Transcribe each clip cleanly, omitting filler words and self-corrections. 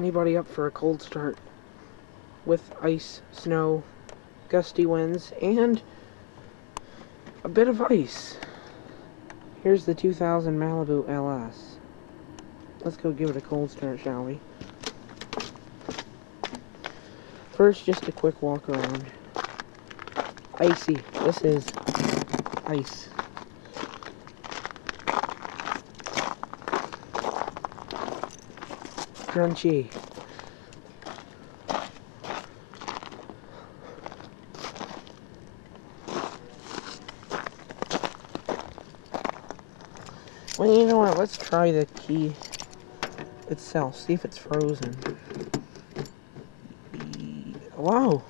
Anybody up for a cold start with ice, snow, gusty winds, and a bit of ice? Here's the 2000 Malibu LS. Let's go give it a cold start, shall we? First, just a quick walk around. Icy. This is ice. Crunchy. Well, you know what? Let's try the key itself. See if it's frozen. Wow.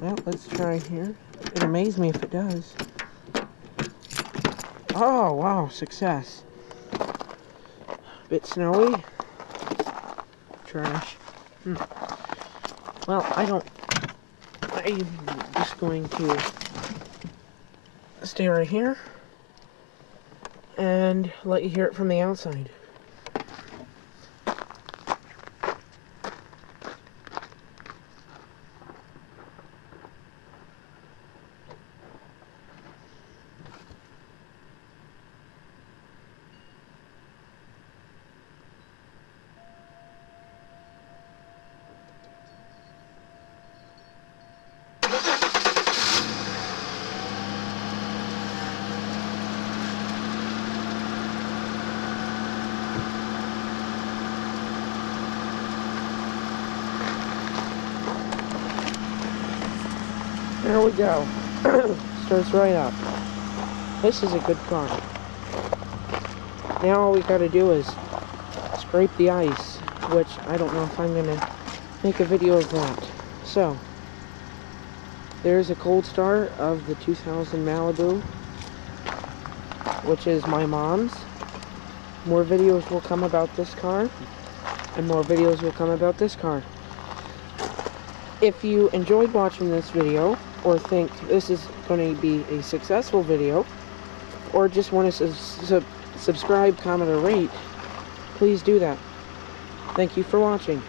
Well, let's try here. It'd amaze me if it does. Oh, wow, success. Bit snowy. Trash. Well, I'm just going to stay right here and let you hear it from the outside. There we go. Starts right up. This is a good car. Now all we gotta do is scrape the ice, which I don't know if I'm gonna make a video of that. So, there's a cold start of the 2000 Malibu, which is my mom's. More videos will come about this car, and more videos will come about this car. If you enjoyed watching this video, or think this is going to be a successful video, or just want to subscribe, comment, or rate, please do that. Thank you for watching.